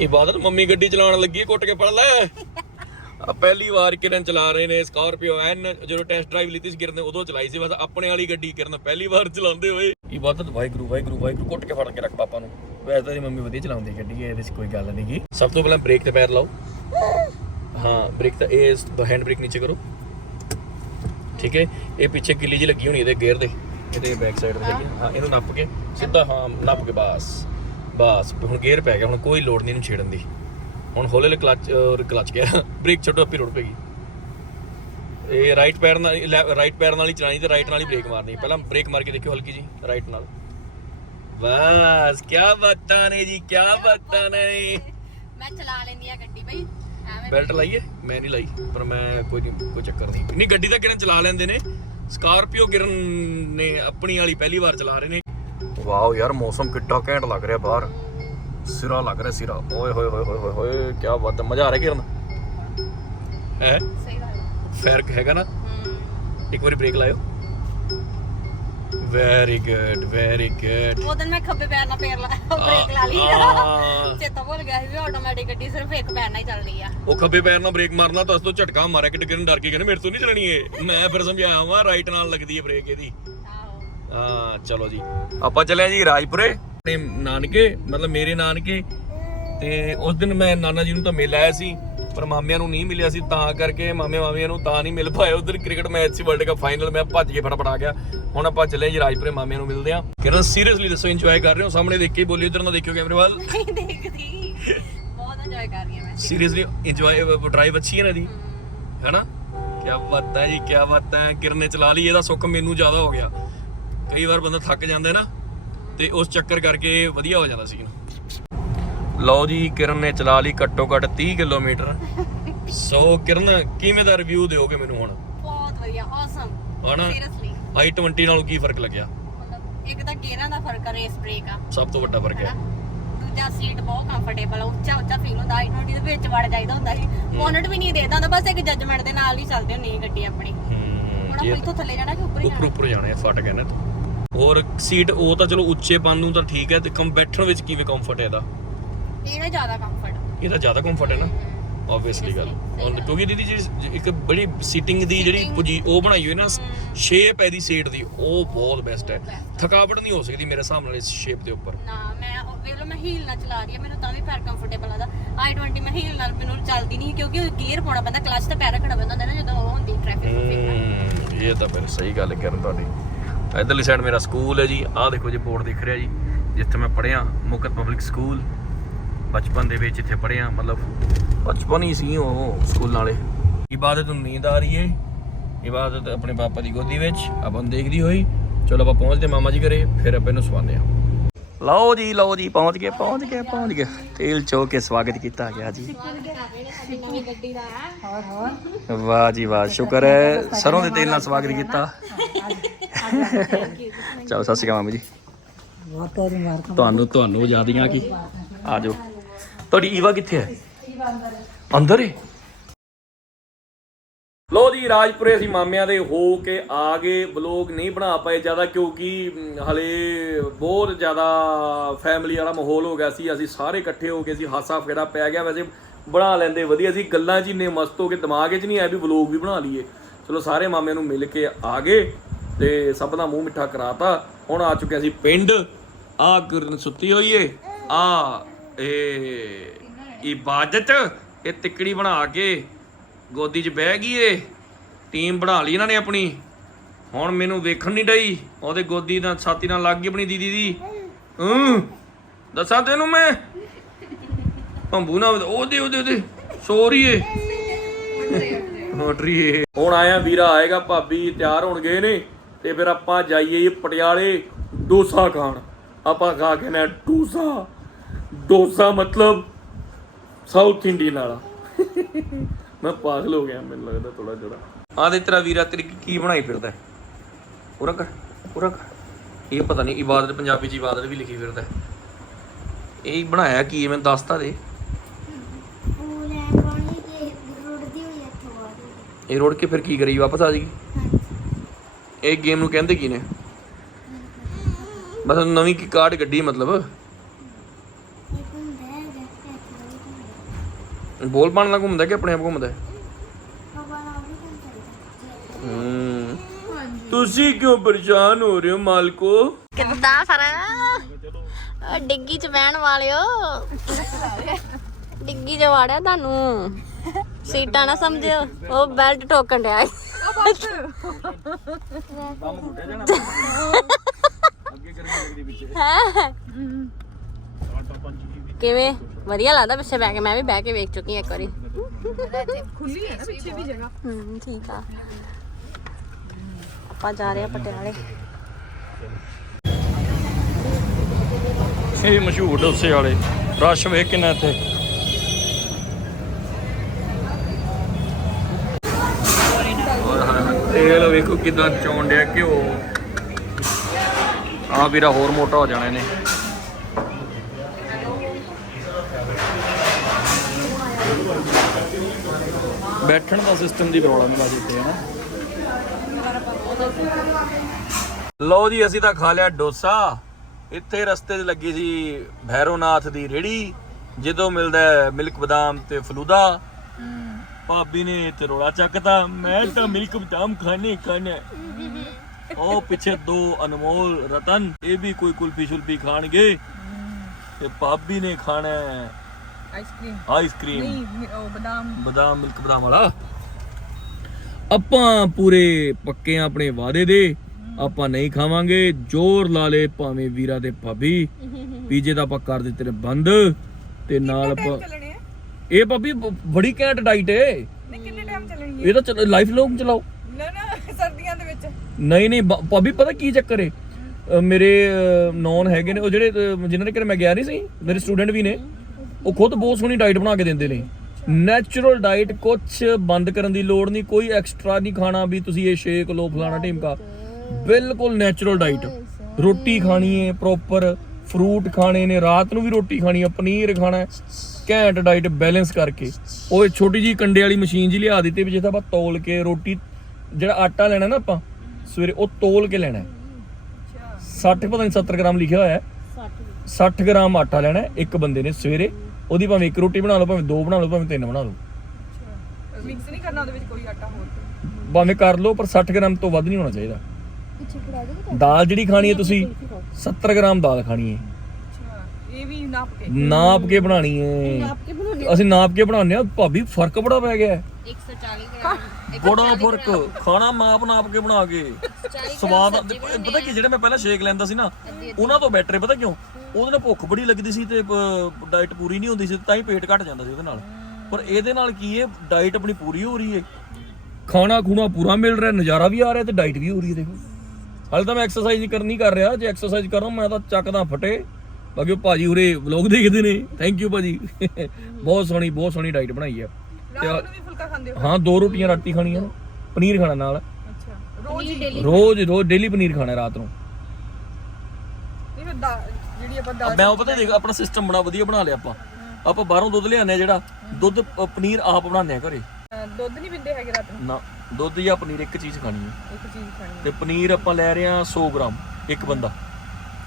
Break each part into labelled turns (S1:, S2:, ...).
S1: ਇਬਾਦਤ mummy ਗੱਡੀ ਚਲਾਉਣ ਲੱਗੀ ਕੁੱਟ ਕੇ ਪੜ ਲੈ। ਆ ਪਹਿਲੀ ਵਾਰ ਕਿਰਨ ਚਲਾ ਰਹੇ ਨੇ, ਸਕਾਰਪੀਓ ਐਨ, ਜਦੋਂ ਟੈਸਟ ਡਰਾਈਵ ਲਈ ਸੀ ਕਿਰਨ ਨੇ, ਉਦੋਂ ਚਲਾਈ ਸੀ, ਬਸ ਆਪਣੇ ਵਾਲੀ ਗੱਡੀ ਕਿਰਨ ਪਹਿਲੀ ਵਾਰ ਚਲਾਉਂਦੇ ਹੋਏ। ਇਬਾਦਤ ਵਾਹਿਗੁਰੂ ਵਾਹਿਗੁਰੂ ਵਾਹਿਗੁਰੂ, ਕੁੱਟ ਕੇ ਫੜ ਕੇ ਰੱਖ ਪਾਪਾ ਨੂੰ। ਵੈਸੇ ਤਾਂ ਦੀ ਮੰਮੀ ਵਧੀਆ ਚਲਾਉਂਦੀ ਗੱਡੀ, ਇਹਦੇ 'ਚ ਕੋਈ ਗੱਲ ਨਹੀਂ ਗੀ। ਸਭ ਤੋਂ ਪਹਿਲਾਂ ਬ੍ਰੇਕ ਤੇ ਪੈਰ ਲਾਓ। ਹਾਂ ਬ੍ਰੇਕ ਤਾਂ ਇਹ ਹੈਂਡ ਬ੍ਰੇਕ ਨੀਚੇ ਕਰੋ। ਠੀਕ ਹੈ, ਇਹ ਪਿੱਛੇ ਕਿੱਲੀ ਜੀ ਲੱਗੀ ਹੋਣੀ ਇਹਦੇ ਗੇਅਰ ਦੇ ਇਹਦੇ ਬੈਕ ਸਾਈਡ ਤੇ ਹਾਂ, ਇਹਨੂੰ ਨੱਪ ਕੇ, ਸਿੱਧਾ ਹਾਂ, ਨੱਪ ਕੇ ਬਸ। ਬਸ ਹੁਣ ਗੇਅਰ ਪੈ ਗਿਆ ਹੁਣ ਕੋਈ ਲੋੜ ਨਹੀਂ ਇਹਨੂੰ ਛੇੜਨ ਦੀ। ਹੁਣ ਹੌਲੇ ਹੌਲੇ ਕਲਚ ਔਰ ਕਲਚ ਗਿਆ ਬ੍ਰੇਕ ਛੱਡੋ ਆਪੀ ਰੋੜ ਪੈਗੀ ਇਹ ਰਾਈਟ ਪੈਰ ਨਾਲ ਰਾਈਟ ਪੈਰ ਨਾਲ ਹੀ ਚਲਾਣੀ ਤੇ ਰਾਈਟ ਨਾਲ ਹੀ ਬ੍ਰੇਕ ਮਾਰਨੀ। ਪਹਿਲਾਂ ਬ੍ਰੇਕ ਮਾਰ ਕੇ ਦੇਖਿਓ ਹਲਕੀ ਜੀ ਰਾਈਟ ਨਾਲ। ਬਸ ਕੀ ਬਾਤਾਂ ਨੇ ਜੀ ਕੀ ਬਾਤਾਂ ਨੇ।
S2: ਮੈਂ ਚਲਾ ਲੈਂਦੀ ਆ ਗੱਡੀ ਬਈ।
S1: ਬੈਲਟ ਲਾਈਏ? ਮੈਂ ਨਹੀਂ ਲਾਈ ਪਰ ਮੈਂ ਕੋਈ ਨਹੀਂ ਕੋਈ ਚੱਕਰ ਨਹੀਂ। ਨਹੀਂ ਗੱਡੀ ਤਾਂ ਕਿਰਨ ਚਲਾ ਲੈਂਦੇ ਨੇ। ਸਕਾਰਪੀਓ ਕਿਰਨ ਨੇ ਆਪਣੀ ਵਾਲੀ ਪਹਿਲੀ ਵਾਰ ਚਲਾ ਰਹੇ ਨੇ। ਵਾਓ ਯਾਰ ਮੌਸਮ ਕਿੱਡਾ ਘੈਂਟ ਲੱਗ ਰਿਹਾ ਬਾਹਰ। ਸਿਰਾ ਲੱਗ ਰਿਹਾ ਸਿਰਾ। ਓਏ ਹੋਏ ਹੋਏ ਹੋਏ ਹੋਏ ਕੀ ਬਾਤ ਹੈ ਮਜ਼ਾ ਆ ਰਿਹਾ ਕਿਰਨ? ਹੈ?
S2: ਸਹੀ ਗੱਲ।
S1: ਫ਼ਰਕ ਹੈਗਾ ਨਾ? ਇੱਕ ਵਾਰੀ ਬ੍ਰੇਕ ਲਾਇਓ। ਵੈਰੀ ਗੁੱਡ ਵੈਰੀ ਗੁੱਡ
S2: ਉਹ ਦਿਨ ਮੈਂ ਖੱਬੇ ਪੈਰ ਨਾਲ ਪੈਰ ਲਾ ਬ੍ਰੇਕ ਲਾ ਲਈ। ਚੇਤਾ ਭੁੱਲ ਗਿਆ ਸੀ ਵੀ ਆਟੋਮੈਟਿਕ ਗੱਡੀ ਸਿਰਫ ਇੱਕ ਪੈਰ ਨਾਲ ਹੀ ਚੱਲਦੀ ਆ।
S1: ਉਹ ਖੱਬੇ ਪੈਰ ਨਾਲ ਬ੍ਰੇਕ ਮਾਰਨਾ ਤਾਂ ਉਸ ਤੋਂ ਝਟਕਾ ਮਾਰਿਆ ਕਿ ਡਰ ਕੇ ਕਹਿੰਦੇ ਮੇਰੇ ਤੋਂ ਨਹੀਂ ਚੱਲਣੀ ਇਹ। ਮੈਂ ਫਿਰ ਸਮਝਾਇਆ ਵਾ ਰਾਈਟ ਨਾਲ ਲੱਗਦੀ ਹੈ ਬ੍ਰੇਕ ਇਹਦੀ। ਹਾਂ ਚਲੋ ਜੀ। ਆਪਾਂ ਚੱਲੇ ਜੀ ਰਾਜਪੁਰੇ। ਆਪਣੇ ਨਾਨਕੇ ਮਤਲਬ ਮੇਰੇ ਨਾਨਕੇ ਤੇ ਉਸ ਦਿਨ ਮੈਂ ਨਾਨਾ ਜੀ ਨੂੰ ਤਾਂ ਮਿਲ ਆਇਆ ਸੀ ਪਰ ਮਾਮਿਆਂ ਨੂੰ ਨਹੀਂ ਮਿਲਿਆ ਸੀ ਤਾਂ ਕਰਕੇ ਮਾਮੇ ਮਾਮੀਆਂ ਨੂੰ ਤਾਂ ਨਹੀਂ ਮਿਲ ਪਾਏ ਉਧਰ ਕ੍ਰਿਕਟ ਮੈਚ ਸੀ ਵਰਲਡ ਕੱਪ ਫਾਈਨਲ ਮੈਂ ਭੱਜ ਕੇ ਫਟਾਫਟ ਆ ਗਿਆ। ਹੁਣ ਆਪਾਂ ਚੱਲੇ ਜੀ ਰਾਜਪੁਰੇ ਮਾਮਿਆਂ ਨੂੰ ਮਿਲਦੇ ਆ। ਕਿਰਨ ਸੀਰੀਅਸਲੀ ਦੱਸੋ ਇੰਜੋਏ ਕਰ ਰਹੇ ਹੋ? ਸਾਹਮਣੇ ਦੇਖ ਕੇ ਬੋਲੀ ਉਧਰ ਨਾ ਦੇਖਿਓ ਕੈਮਰੇ ਵੱਲ।
S2: ਨਹੀਂ ਦੇਖਦੀ। ਬਹੁਤ ਇੰਜੋਏ ਕਰ ਰਹੀ ਹਾਂ ਮੈਂ।
S1: ਸੀਰੀਅਸਲੀ ਇੰਜੋਏ ਡਰਾਈਵ ਅੱਛੀ ਹੈ ਨਾ ਦੀ ਹੈਨਾ? ਕੀ ਬਾਤ ਹੈ ਜੀ ਕੀ ਬਾਤ ਹੈ। ਕਿਰਨ ਨੇ ਚਲਾ ਲਈ ਇਹਦਾ ਸੁੱਖ ਮੈਨੂੰ ਜ਼ਿਆਦਾ ਹੋ ਗਿਆ। ਕਈ ਵਾਰ ਬੰਦਾ ਥੱਕ ਜਾਂਦਾ ਹੈ ਨਾ ਤੇ ਉਸ ਚੱਕਰ ਕਰਕੇ ਵਧੀਆ ਹੋ ਜਾਂਦਾ ਸੀ ਲਓ ਜੀ ਕਿਰਨ ਨੇ ਚਲਾ ਲਈ ਘੱਟੋ ਘੱਟ 30 ਕਿਲੋਮੀਟਰ। ਸੋ ਕਿਰਨ ਕਿਵੇਂ ਦਾ ਰਿਵਿਊ ਦਿਓਗੇ ਮੈਨੂੰ ਹੁਣ?
S2: ਬਹੁਤ ਵਧੀਆ ਆਸਮ
S1: ਹਨਾ?
S2: ਸੀਰੀਅਸਲੀ
S1: i20 ਨਾਲੋਂ ਕੀ ਫ਼ਰਕ ਲੱਗਿਆ?
S2: ਮਤਲਬ ਇੱਕ ਤਾਂ ਗੇਅਰਾਂ ਦਾ ਫ਼ਰਕ ਆ ਰੇਸ ਬ੍ਰੇਕ ਆ।
S1: ਸਭ ਤੋਂ ਵੱਡਾ ਫ਼ਰਕ ਹੈ।
S2: ਦੂਜਾ ਸੀਟ ਬਹੁਤ ਕੰਫਰਟੇਬਲ ਆ ਉੱਚਾ ਉੱਚਾ ਫੀਲ ਹੁੰਦਾ ਆਈ ਦੇ ਵਿੱਚ ਵੜ ਜਾਈਦਾ ਹੁੰਦਾ ਸੀ। ਬੋਨਟ ਵੀ ਨਹੀਂ ਦੇਦਾ ਹੁੰਦਾ ਬਸ ਇੱਕ ਜੱਜਮੈਂਟ ਦੇ ਨਾਲ ਹੀ ਚੱਲਦੀ ਹੁੰਦੀ ਸੀ ਗੱਡੀ ਆਪਣੀ।
S1: ਹੂੰ
S2: ਹੁਣ ਆਪਾਂ
S1: ਇਹ
S2: ਇੱਥੋਂ ਥੱਲੇ ਜਾਣਾ ਕਿ ਉੱਪਰ ਹੀ
S1: ਉੱਪਰ
S2: ਜਾਣਾ?
S1: ਉੱਪਰ ਜਾਣੇ ਆ, ਫਟ ਗਏ ਨਾ ਹੋਰ ਸੀਟ ਉਹ ਤਾਂ ਚਲੋ ਉੱਚੇ ਪਨ ਨੂੰ ਤਾਂ ਠੀਕ ਹੈ ਤੇ ਕਮ ਬੈਠਣ ਵਿੱਚ ਕਿਵੇਂ ਕੰਫਰਟ ਹੈ ਇਹਦਾ?
S2: ਇਹਦਾ ਜ਼ਿਆਦਾ ਕੰਫਰਟ
S1: ਇਹ ਤਾਂ ਜ਼ਿਆਦਾ ਕੰਫਰਟ ਹੈ ਨਾ? ਆਬਵੀਅਸਲੀ ਗੱਲ। ਔਰ ਕਿਉਂਕਿ ਦੀਦੀ ਜੀ ਇੱਕ ਬੜੀ ਸੀਟਿੰਗ ਦੀ ਜਿਹੜੀ ਪੁਜੀ ਉਹ ਬਣਾਈ ਹੋਈ ਨਾ ਸ਼ੇਪ ਹੈ। ਦੀ ਸੀਟ ਦੀ ਉਹ ਬਹੁਤ ਬੈਸਟ ਹੈ। ਥਕਾਵਟ ਨਹੀਂ ਹੋ ਸਕਦੀ ਮੇਰੇ ਹਿਸਾਬ ਨਾਲ ਇਸ ਸ਼ੇਪ ਦੇ ਉੱਪਰ।
S2: ਨਾ ਮੈਂ ਉਹ- ਵੇਖ ਲਓ ਮੈਂ ਹੀਲ ਨਾਲ ਚਲਾ ਰਹੀ ਹਾਂ ਮੈਨੂੰ ਤਾਂ ਵੀ ਪੈਰ ਕੰਫਰਟੇਬਲ ਲੱਗਦਾ i20 ਮੈਂ ਹੀਲ ਨਾਲ ਮੈਨੂੰ ਚੱਲਦੀ ਨਹੀਂ ਕਿਉਂਕਿ ਗੇਅਰ ਪਾਉਣਾ ਪੈਂਦਾ ਕਲਚ ਤੇ ਪੈਰ ਰੱਖਣਾ ਪੈਂਦਾ ਹੁੰਦਾ ਨਾ ਜਦੋਂ ਉਹ ਹੁੰਦੀ ਟ੍ਰੈਫਿਕ
S1: ਇਹ ਤਾਂ ਫਿਰ ਸਹੀ ਗੱਲ ਕਰਨ ਤੁਹਾਡੀ। ਇਧਰਲੀ ਸਾਈਡ ਮੇਰਾ ਸਕੂਲ ਹੈ ਜੀ। ਆਹ ਦੇਖੋ ਜੀ ਬੋਰਡ ਦਿਖ ਰਿਹਾ ਜੀ। ਜਿੱਥੇ ਮੈਂ ਪੜ੍ਹਿਆ, ਮੁਕਤ ਪਬਲਿਕ ਸਕੂਲ ਬਚਪਨ ਦੇ ਵਿੱਚ ਇੱਥੇ ਪੜ੍ਹਿਆ, ਮਤਲਬ ਬਚਪਨ ਹੀ ਸੀ ਉਹ ਸਕੂਲ ਵਾਲੇ। ਇਬਾਦਤ ਨੂੰ ਨੀਂਦ ਆ ਰਹੀ ਏ ਇਬਾਦਤ ਆਪਣੇ ਪਾਪਾ ਦੀ ਗੋਦੀ ਵਿੱਚ, ਆਪਾਂ ਨੂੰ ਦੇਖਦੀ ਹੋਈ। ਚਲੋ ਆਪਾਂ ਪਹੁੰਚਦੇ ਮਾਮਾ ਜੀ ਘਰੇ, ਫਿਰ ਆਪਾਂ ਇਹਨੂੰ ਸਵਾਉਂਦੇ ਆ ਲਓ ਜੀ ਲਓ ਜੀ, ਪਹੁੰਚ ਗਏ ਪਹੁੰਚ ਗਏ ਪਹੁੰਚ ਗਏ। ਤੇਲ ਚੋ ਕੇ ਸਵਾਗਤ ਕੀਤਾ ਗਿਆ ਜੀ। ਵਾਹ ਜੀ ਵਾਹ, ਸ਼ੁਕਰ ਹੈ। ਸਰੋਂ ਦੇ ਤੇਲ ਨਾਲ ਸਵਾਗਤ ਕੀਤਾ। ਚਲੋ ਸਤਿ ਸ਼੍ਰੀ ਅਕਾਲ ਮਾਮਾ ਜੀ। ਤੁਹਾਨੂੰ ਤੁਹਾਨੂੰ ਯਾਦੀਆਂ ਕੀ? ਆ ਜਾਓ। ਤੁਹਾਡੀ ਈਵਾ ਕਿੱਥੇ ਹੈ? ਅੰਦਰ ਹੈ? ਲੋ ਜੀ ਰਾਜਪੁਰੇ ਅਸੀਂ ਮਾਮਿਆਂ ਦੇ ਹੋ ਕੇ ਆ ਗਏ। ਵਲੋਗ ਨਹੀਂ ਬਣਾ ਪਾਏ ਜ਼ਿਆਦਾ ਕਿਉਂਕਿ ਮ, ਹਲੇ ਬਹੁਤ ਜ਼ਿਆਦਾ ਫੈਮਿਲੀ ਵਾਲਾ ਮਾਹੌਲ ਹੋ ਗਿਆ ਸੀ। ਅਸੀਂ ਸਾਰੇ ਇਕੱਠੇ ਹੋ ਕੇ ਸੀ ਹਾਸਾ ਫੇਰਾ ਪੈ ਗਿਆ। ਵੈਸੇ ਬਣਾ ਲੈਂਦੇ ਵਧੀਆ ਸੀ। ਗੱਲਾਂ 'ਚ ਇੰਨੇ ਮਸਤ ਹੋ ਕੇ ਦਿਮਾਗ 'ਚ ਨਹੀਂ ਆਇਆ ਵੀ ਵਲੋਗ ਵੀ ਬਣਾ ਲਈਏ। ਚਲੋ ਸਾਰੇ ਮਾਮਿਆਂ ਨੂੰ ਮਿਲ ਕੇ ਆ ਗਏ। ਤੇ ਸਭ ਦਾ ਮੂੰਹ ਮਿੱਠਾ ਕਰਾਤਾ। ਹੁਣ ਆ ਚੁੱਕੇ ਅਸੀਂ ਪਿੰਡ। ਆ ਗੁਰਨ ਸੁੱਤੀ ਹੋਈ ਏ। ਆ ਇਹ ਇਬਾਦਤ ਇਹ ਤਿੱਕੜੀ ਬਣਾ ਕੇ ਗੋਦੀ 'ਚ ਬਹਿ ਗਈ ਏ। ਟੀਮ ਬਣਾ ਲਈ ਇਹਨਾਂ ਨੇ ਆਪਣੀ। ਹੁਣ ਮੈਨੂੰ ਵੇਖਣ ਨਹੀਂ ਡਈ। ਉਹਦੇ ਗੋਦੀ ਨਾਲ ਛਾਤੀ ਨਾਲ ਲੱਗ ਗਈ ਆਪਣੀ ਦੀਦੀ ਦੀ। ਹੂੰ ਦੱਸਾਂ ਤੈਨੂੰ ਮੈਂ? ਭੰਬੂ ਨਾ ਉਹਦੇ ਉਹਦੇ ਉਹਦੇ। ਸੋਰੀ ਏ। ਹੋਟਰੀ ਏ। ਹੁਣ ਆਇਆ ਵੀਰਾ ਆਏਗਾ ਭਾਬੀ ਤਿਆਰ ਹੋਣ ਗਏ ਨੇ। ਤੇ ਫਿਰ ਆਪਾਂ ਜਾਈਏ ਪਟਿਆਲੇ ਡੋਸਾ ਖਾਣ। ਆਪਾਂ ਖਾ ਕੇ ਨਾ ਡੋਸਾ। ਡੋਸਾ ਮਤਲਬ ਸਾਊਥ ਇੰਡੀਅਨ ਵਾਲਾ। ਮੈਂ ਪਾਗਲ ਹੋ ਗਿਆ ਮੈਨੂੰ ਲੱਗਦਾ ਥੋੜਾ ਜਿਹਾ। ਆ ਦੇ ਤੇਰਾ ਵੀਰਾ ਤੇਰੀ ਕੀ- ਬਣਾਈ ਫਿਰਦਾ? ਉਰਾ ਕਰ ਉਰਾ ਕਰ ਇਹ ਪਤਾ ਨਹੀਂ ਇਬਾਦਤ ਪੰਜਾਬੀ ਚ ਇਬਾਦਤ ਵੀ ਲਿਖੀ ਫਿਰਦਾ ਹੈ। ਇਹ ਬਣਾਇਆ ਕੀ ਹੈ? ਮੈਨੂੰ ਦੱਸ ਤਾਂ ਦੇ।
S3: ਉਹ ਲੈਣ ਵਾਲੀ ਤੇ ਰੁੜਦੀ ਹੋਈ ਇੱਥੋਂ ਆ ਰਹੀ
S1: ਇਹ ਰੋੜ ਕੇ ਫਿਰ ਕੀ ਕਰੀ ਵਾਪਸ ਆ ਜਾਏਗੀ ਇਹ ਗੇਮ ਨੂੰ ਕਹਿੰਦੇ ਕੀ ਨੇ? ਬਸ ਨਵੀਂ ਕੀ ਕਾਰਡ ਗੱਡੀ ਮਤਲਬ? ਬੋਲ ਬਣ ਨਾਲ ਘੁੰਮਦਾ ਕਿ ਆਪਣੇ ਆਪ ਘੁੰਮਦਾ? ਹੂੰ। ਤੁਸੀਂ ਕਿਉਂ ਪਰੇਸ਼ਾਨ ਹੋ ਰਹੇ ਹੋ ਮਾਲਕੋ?
S2: ਕਿੱਦਾਂ ਫਰ ਡਿੱਗੀ ਚ ਬਹਿਣ ਵਾਲਿਓ। ਡਿੱਗੀ ਚ ਵਾੜਿਆ ਤੁਹਾਨੂੰ। ਸੀਟਾਂ ਨਾ ਸਮਝਿਓ। ਉਹ ਬੈਲਟ ਠੋਕਣ ਡਿਆ ਹੈਂ? ਕਿਵੇਂ? ਵਧੀਆ ਲੱਗਦਾ ਪਿੱਛੇ ਬਹਿ ਕੇ। ਮੈਂ ਵੀ ਬਹਿ ਕੇ ਵੇਖ ਚੁੱਕੀ ਹਾਂ ਇੱਕ ਵਾਰੀ।
S4: ਖੁੱਲੀ ਹੈ ਨਾ ਪਿੱਛੇ ਵੀ ਜਗ੍ਹਾ।
S2: ਹੂੰ ਠੀਕ ਆ। ਆਪਾਂ ਜਾ ਰਹੇ ਆ ਪਟਿਆਲੇ।
S1: ਇਹ ਮਸ਼ਹੂਰ ਡੋਸੇ ਵਾਲੇ। ਰਸ਼ ਵੇਖ ਕਿੰਨਾ ਇੱਥੇ। ਤੇਲ ਵੇਖੋ ਕਿਦਾਂ ਚੋਣ ਡਿਆ ਘਿਓ। ਆ ਵੀਰਾ ਹੋਰ ਮੋਟਾ ਹੋ ਜਾਣਾ ਇਹਨੇ। ਬੈਠਣ ਦਾ ਸਿਸਟਮ ਦੀ ਪ੍ਰੋਬਲਮ ਹੈ ਬਾਜੀ ਹੈ ਨਾ? ਲਓ ਜੀ ਅਸੀਂ ਤਾਂ ਖਾ ਲਿਆ ਡੋਸਾ। ਇੱਥੇ ਰਸਤੇ 'ਚ ਲੱਗੀ ਸੀ ਭੈਰੋਨਾਥ ਦੀ ਰੇੜੀ। ਜਦੋਂ ਮਿਲਦਾ ਮਿਲਕ ਬਦਾਮ ਤੇ ਫਲੂਦਾ। ਭਾਬੀ ਨੇ ਤੇ ਰੋਲਾ ਚੱਕਤਾ। ਮੈਂ ਤਾਂ ਮਿਲਕ ਬਦਾਮ ਖਾਣੇ ਖਾਣੇ। ਉਹ ਪਿੱਛੇ ਦੋ ਅਨਮੋਲ ਰਤਨ ਇਹ ਵੀ ਕੋਈ ਕੁਲਫੀ ਸ਼ੁਲਫੀ ਖਾਣਗੇ। ਤੇ ਭਾਬੀ ਨੇ ਖਾਣਾ ਹੈ
S4: ਆਈਸਕ੍ਰੀਮ
S1: ਆਈਸਕ੍ਰੀਮ
S4: ਨਹੀਂ ਉਹ ਬਦਾਮ।
S1: ਬਦਾਮ ਮਿਲਕ ਬਦਾਮ ਵਾਲਾ। ਆਪਾਂ ਪੂਰੇ ਪੱਕੇ ਆਂ ਆਪਣੇ ਵਾਅਦੇ ਦੇ। ਆਪਾਂ ਨਹੀਂ ਖਾਵਾਂਗੇ। ਜ਼ੋਰ ਲਾ ਲੇ ਭਾਵੇਂ ਵੀਰਾ ਤੇ ਭਾਬੀ। ਪੀਜੇ ਦਾ ਆਪਾਂ ਕਰ ਦਿੱਤੇ ਨੇ ਬੰਦ। ਤੇ ਨਾਲ ਆਪਾਂ ਇਹ ਭਾਬੀ ਬ- ਬੜੀ ਘੈਂਟ ਡਾਈਟ ਏ।
S4: ਨਹੀਂ ਕਿੰਨੇ ਟਾਈਮ ਚੱਲਣਗੇ
S1: ਇਹ ਤਾਂ ਲਾਈਫ ਲੋਂਗ ਚਲਾਓ।
S4: ਨਾ ਨਾ ਸਰਦੀਆਂ ਦੇ ਵਿੱਚ।
S1: ਨਹੀਂ ਨਹੀਂ ਬ- ਭਾਬੀ ਪਤਾ ਕੀ ਚੱਕਰ ਏ? ਅ, ਮੇਰੇ ਨੌਨ ਹੈਗੇ ਨੇ ਉਹ ਜਿਹੜੇ ਅ, ਜਿਨ੍ਹਾਂ ਦੇ ਘਰੇ ਮੈਂ ਗਿਆ ਨਹੀਂ ਸੀ ਮੇਰੇ ਸਟੂਡੈਂਟ ਵੀ ਨੇ ਉਹ ਖੁਦ ਬਹੁਤ ਸੋਹਣੀ ਡਾਈਟ ਬਣਾ ਕੇ ਦਿੰਦੇ ਨੇ। ਨੈਚੁਰਲ ਡਾਈਟ ਕੁਝ ਬੰਦ ਕਰਨ ਦੀ ਲੋੜ ਨਹੀਂ ਕੋਈ ਐਕਸਟਰਾ ਨਹੀਂ ਖਾਣਾ ਵੀ ਤੁਸੀਂ ਇਹ ਸ਼ੇਕ ਲੋ ਫਲਾਣਾ ਢੀਮਕਾ। ਬਿਲਕੁਲ ਨੈਚੁਰਲ ਡਾਈਟ। ਰੋਟੀ ਖਾਣੀ ਹੈ ਪ੍ਰੋਪਰ ਫਰੂਟ ਖਾਣੇ ਨੇ ਰਾਤ ਨੂੰ ਵੀ ਰੋਟੀ ਖਾਣੀ ਹੈ ਪਨੀਰ ਖਾਣਾ ਹੈ। ਘੈਂਟ ਡਾਈਟ ਬੈਲੈਂਸ ਕਰਕੇ। ਉਹ ਛੋਟੀ ਜੀ ਕੰਡੇ ਵਾਲੀ ਮਸ਼ੀਨ ਜੀ ਲਿਆ ਦਿੱਤੀ ਵੀ ਜਿੱਥੇ ਆਪਾਂ ਤੋਲ ਕੇ ਰੋਟੀ ਜਿਹੜਾ ਆਟਾ ਲੈਣਾ ਨਾ ਆਪਾਂ ਸਵੇਰੇ ਉਹ ਤੋਲ ਕੇ ਲੈਣਾ ਹੈ। 60 ਪਤਾ ਨਹੀਂ 70 ਗ੍ਰਾਮ ਲਿਖਿਆ ਹੋਇਆ ਹੈ। 60 ਗ੍ਰਾਮ ਆਟਾ ਲੈਣਾ ਇੱਕ ਬੰਦੇ ਨੇ ਸਵੇਰੇ। ਉਹਦੀ ਭਾਵੇਂ ਇੱਕ ਰੋਟੀ ਬਣਾ ਲਓ ਭਾਵੇਂ ਦੋ ਬਣਾ ਲਓ ਭਾਵੇਂ ਤਿੰਨ ਬਣਾ ਲਓ।
S4: ਮਿਕਸ ਨਹੀਂ ਕਰਨਾ ਉਹਦੇ ਵਿੱਚ ਕੋਈ ਆਟਾ ਹੋਰ
S1: ਭਾਵੇਂ ਕਰ ਲਓ ਪਰ 60 ਗ੍ਰਾਮ ਤੋਂ ਵੱਧ ਨਹੀਂ ਹੋਣਾ ਚਾਹੀਦਾ। ਦਾਲ ਜਿਹੜੀ ਖਾਣੀ ਹੈ ਤੁਸੀਂ 70 ਗ੍ਰਾਮ ਦਾਲ ਖਾਣੀ ਹੈ।
S4: ਅੱਛਾ ਇਹ ਵੀ ਨਾਪ ਕੇ।
S1: ਨਾਪ ਕੇ ਬਣਾਣੀ ਹੈ। ਅਸੀਂ ਨਾਪ ਕੇ ਬਣਾਉਂਦੇ ਆ ਭਾਬੀ ਫ਼ਰਕ ਬੜਾ ਪੈ ਗਿਆ। ਹੈ।
S2: 140 ਗ੍ਰਾਮ
S1: ਬੜਾ ਫ਼ਰਕ। ਖਾਣਾ ਮਾਪ ਨਾਪ ਕੇ ਬਣਾ ਕੇ। ਸਵਾਦ ਪਤਾ ਕੀ ਜਿਹੜੇ ਮੈਂ ਪਹਿਲਾਂ ਸ਼ੇਕ ਲੈਂਦਾ ਸੀ ਨਾ ਉਹਨਾਂ ਤੋਂ ਬੈਟਰ ਪਤਾ ਕਿਉਂ? ਉਹਦੇ ਨਾਲ ਭੁੱਖ ਬੜੀ ਲੱਗਦੀ ਸੀ ਤੇ ਡਾਈਟ ਪੂਰੀ ਨਹੀਂ ਹੁੰਦੀ ਸੀ ਤਾਂ ਹੀ ਪੇਟ ਘਟ ਜਾਂਦਾ ਸੀ ਉਹਦੇ ਨਾਲ। ਪਰ ਇਹਦੇ ਨਾਲ ਕੀ ਹੈ? ਡਾਈਟ ਆਪਣੀ ਪੂਰੀ ਹੋ ਰਹੀ ਹੈ। ਖਾਣਾ ਖੂਣਾ ਪੂਰਾ ਮਿਲ ਰਿਹਾ ਨਜ਼ਾਰਾ ਵੀ ਆ ਰਿਹਾ ਤੇ ਡਾਈਟ ਵੀ ਹੋ ਰਹੀ ਹੈ ਦੇਖੋ। ਹਾਲੇ ਤਾਂ ਮੈਂ ਐਕਸਰਸਾਈਜ਼ ਨਹੀਂ ਕਰਨੀ ਕਰ ਰਿਹਾ ਜੇ ਐਕਸਰਸਾਈਜ਼ ਕਰਾਂ ਮੈਂ ਤਾਂ ਚੱਕਦਾ ਫਟੇ। ਬਾਕੀ ਉਹ ਭਾਜੀ ਉਰੇ ਵਲੌਗ ਦੇਖਦੇ ਨੇ। ਥੈਂਕ ਯੂ ਭਾਜੀ। ਬਹੁਤ ਸੋਹਣੀ ਬਹੁਤ ਸੋਹਣੀ ਡਾਈਟ ਬਣਾਈ ਹੈ
S4: ਰਾਤ ਨੂੰ ਵੀ ਫੁਲਕਾ ਖਾਂਦੇ ਹੋ?
S1: ਹਾਂ ਦੋ ਰੋਟੀਆਂ ਰਾਤੀ ਖਾਣੀਆਂ ਪਨੀਰ ਖਾਣਾ ਨਾਲ।
S4: ਅੱਛਾ ਰੋਜ਼
S1: ਰੋਜ਼ ਰੋਜ਼ ਡੇਲੀ ਪਨੀਰ ਖਾਣਾ ਰਾਤ ਨੂੰ।
S4: ਨਹੀਂ ਫਿਰ ਦਾ- ਜਿਹੜੀ ਆਪਾਂ ਦਾਲ
S1: ਮੈਂ ਉਹ ਪਤਾ ਦੇਖ ਆਪਣਾ ਸਿਸਟਮ ਬੜਾ ਵਧੀਆ ਬਣਾ ਲਿਆ ਆਪਾਂ। ਆਪਾਂ ਬਾਹਰੋਂ ਦੁੱਧ ਲਿਆਉਂਦੇ ਆ ਜਿਹੜਾ ਦੁੱਧ ਅ, ਪਨੀਰ ਆਪ ਬਣਾਉਂਦੇ ਆ ਘਰੇ।
S4: ਅਹ ਦੁੱਧ ਨਹੀਂ ਪੀਂਦੇ ਹੈਗੇ ਰਾਤ ਨੂੰ?
S1: ਨਾ। ਦੁੱਧ ਜਾਂ ਪਨੀਰ ਇੱਕ ਚੀਜ਼ ਖਾਣੀ ਹੈ।
S4: ਇੱਕ ਚੀਜ਼ ਖਾਣੀ
S1: ਤੇ ਪਨੀਰ ਆਪਾਂ ਲੈ ਰਹੇ ਆ 100 ਗ੍ਰਾਮ ਇੱਕ ਬੰਦਾ।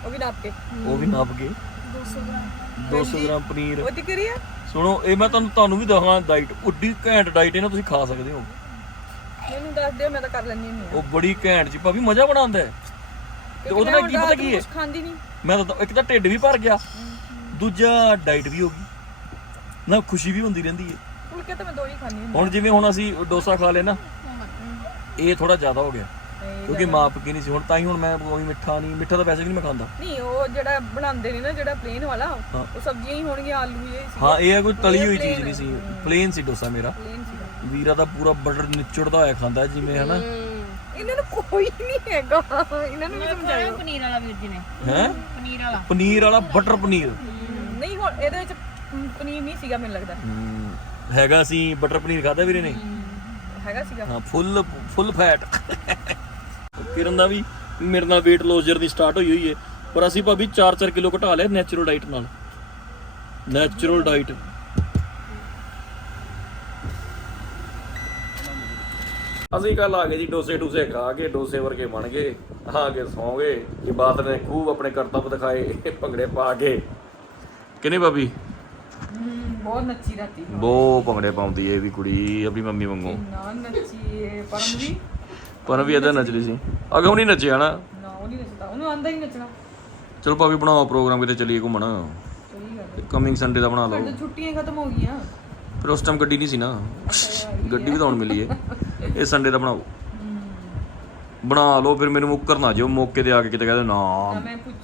S4: ਉਹ ਵੀ ਨਾਪ ਕੇ।
S1: ਉਹ ਵੀ ਨਾਪ ਕੇ। 200 ਗ੍ਰਾਮ। ਪਨੀਰ।
S4: ਉਹ ਦਿਕਰੀ ਆ?
S1: ਸੁਣੋ ਇਹ ਮੈਂ ਤੁਹਾਨੂੰ ਤੁਹਾਨੂੰ ਵੀ ਦਹਾਂ ਡਾਈਟ ਉੱਡੀ ਘੈਂਟ ਡਾਈਟ ਇਹਨਾਂ ਤੁਸੀਂ ਖਾ ਸਕਦੇ ਹੋ।
S4: ਮੈਨੂੰ ਦੱਸ ਦਿਓ ਮੈਂ ਤਾਂ ਕਰ ਲੈਣੀ ਹੁੰਦੀ
S1: ਉਹ ਬੜੀ ਘੈਂਟ ਜੀ। ਭਾਵੇਂ ਮਜ਼ਾ ਬਣਾਉਂਦਾ ਹੈ। ਤੇ ਉਹਦੇ ਨਾਲ ਕੀ ਪਤਾ ਕੀ ਹੈ?
S4: ਕੁਝ ਖਾਂਦੀ ਨਹੀਂ।
S1: ਮੈਂ ਤਾਂ ਇੱਕ ਤਾਂ ਢਿੱਡ ਵੀ ਭਰ ਗਿਆ। ਦੂਜਾ ਡਾਈਟ ਵੀ ਹੋ ਗਈ। ਨਾ ਖੁਸ਼ੀ ਵੀ ਹੁੰਦੀ ਰਹਿੰਦੀ ਹੈ।
S4: ਫੁਲਕੇ ਤਾਂ ਮੈਂ ਦੋ ਹੀ ਖਾਣੀ ਹੁੰਦੀ
S1: ਹੁਣ ਜਿਵੇਂ ਹੁਣ ਅਸੀਂ ਡੋਸਾ ਖਾ ਲਿਆ ਨਾ ਇਹ ਥੋੜਾ ਜ਼ਿਆਦਾ ਹੋ ਗਿਆ। ਕਿਉਂਕਿ ਮਾਪ ਕੇ ਨਹੀਂ ਸੀ ਹੁਣ ਤਾਂ ਹੀ ਹੁਣ ਮੈਂ ਕੋਈ ਮਿੱਠਾ ਨਹੀਂ ਮਿੱਠਾ ਤਾਂ ਵੈਸੇ ਵੀ ਨਹੀਂ ਮੈਂ ਖਾਂਦਾ।
S4: ਨਹੀਂ ਉਹ ਜਿਹੜਾ ਬਣਾਉਂਦੇ ਨੇ ਨਾ ਜਿਹੜਾ ਪਲੇਨ ਵਾਲਾ। ਉਹ ਸਬਜ਼ੀਆਂ ਹੀ ਹੋਣਗੀਆਂ ਆਲੂ ਇਹ ਸੀ
S1: ਹਾਂ ਇਹ ਹੈ ਕੋਈ ਤਲੀ ਹੋਈ ਚੀਜ਼ ਨਹੀਂ ਸੀ। ਪਲੇਨ ਸੀ ਡੋਸਾ ਮੇਰਾ।
S4: ਪਲੇਨ ਸੀਗਾ।
S1: ਵੀਰਾ ਦਾ ਪੂਰਾ ਬਟਰ ਨਿਚੜਦਾ ਹੋਇਆ ਖਾਂਦਾ ਜਿਵੇਂ ਹਨਾ।
S4: ਇਹਨਾਂ ਨੂੰ ਕੋਈ ਨਹੀਂ ਹੈਗਾ। ਇਹਨਾਂ ਨੂੰ ਵੀ ਸਮਝਾਇਓ
S2: ਪਨੀਰ ਵਾਲਾ ਵੀਰ ਜੀ ਨੇ।
S1: ਹੈ?
S2: ਪਨੀਰ ਵਾਲਾ।
S1: ਪਨੀਰ ਵਾਲਾ ਬਟਰ ਪਨੀਰ।
S4: ਨਹੀਂ ਹੁਣ ਇਹਦੇ ਵਿੱਚ ਪਨੀਰ ਨਹੀਂ ਸੀਗਾ ਮੈਨੂੰ ਲੱਗਦਾ।
S1: ਹੈਗਾ ਸੀ ਬਟਰ ਪਨੀਰ ਖਾਦਾ ਵੀਰੇ ਨੇ?
S4: ਹੈਗਾ ਸੀਗਾ।
S1: ਹਾਂ ਫੁੱਲ ਫੁੱਲ ਫੈਟ ਕਿਰਨ ਦਾ ਵੀ ਮੇਰੇ ਨਾਲ weight loss ਜਰਨੀ ਸਟਾਰਟ ਹੋਈ ਹੋਈ ਹੈ ਪਰ ਅਸੀਂ ਭਾਬੀ 4-4 ਕਿਲੋ ਘਟਾ ਲਿਆ ਨੈਚੁਰਲ ਡਾਈਟ ਨਾਲ। ਨੈਚੁਰਲ ਡਾਈਟ ਅਸੀਂ ਕੱਲ ਆ ਗਏ ਜੀ ਡੋਸੇ ਡੂਸੇ ਖਾ ਕੇ, ਡੋਸੇ ਵਰਗੇ ਬਣ ਗਏ ਆ ਕੇ ਸੌਂ ਗਏ ਇਹ ਬਾਤ ਨੇ ਖੂਬ ਆਪਣੇ ਕਰਤੱਵ ਦਿਖਾਏ ਭੰਗੜੇ ਪਾ ਕੇ। ਕਿਨੇ ਭਾਬੀ?
S4: ਬਹੁਤ ਨੱਚੀ ਰਾਤੀ
S1: ਬਹੁਤ ਭੰਗੜੇ ਪਾਉਂਦੀ ਏ ਇਹ ਵੀ ਕੁੜੀ ਆਪਣੀ ਮੰਮੀ ਵਾਂਗੂ।
S4: ਨਾ ਨੱਚੀ ਇਹ ਪਰਮ ਵੀ
S1: ਪਰ ਵੀ ਇਹਦਾ ਨੱਚਦੀ ਸੀ। ਅਗੇ ਉਹ ਨਹੀਂ ਨੱਚਿਆ ਨਾ?
S4: ਨਾ ਉਹ ਨਹੀਂ ਨੱਚਦਾ ਉਹਨੂੰ ਆਂਦਾ ਹੀ ਨੱਚਣਾ।
S1: ਚਲੋ ਭਾਵੇਂ ਬਣਾਓ ਪ੍ਰੋਗਰਾਮ ਕਿਤੇ ਚੱਲੀਏ ਘੁੰਮਣ। ਕਮਿੰਗ ਸੰਡੇ ਦਾ ਬਣਾ ਲਓ।
S4: ਛੁੱਟੀਆਂ ਖਤਮ ਹੋ ਗਈਆਂ।
S1: ਫਿਰ ਉਸ ਟਾਈਮ ਗੱਡੀ ਨਹੀਂ ਸੀ ਨਾ। ਗੱਡੀ ਵੀ ਤਾਂ ਹੁਣ ਮਿਲੀ ਏ। ਇਹ ਸੰਡੇ ਦਾ ਬਣਾਓ। ਬਣਾ ਲਓ ਫਿਰ ਮੈਨੂੰ ਮੁੱਕਰ ਨਾ ਜਿਓ ਮੌਕੇ ਤੇ ਆ ਕੇ ਕਿਤੇ ਕਹਦੇ ਨਾ
S4: ਮੈਂ ਪੁੱਛ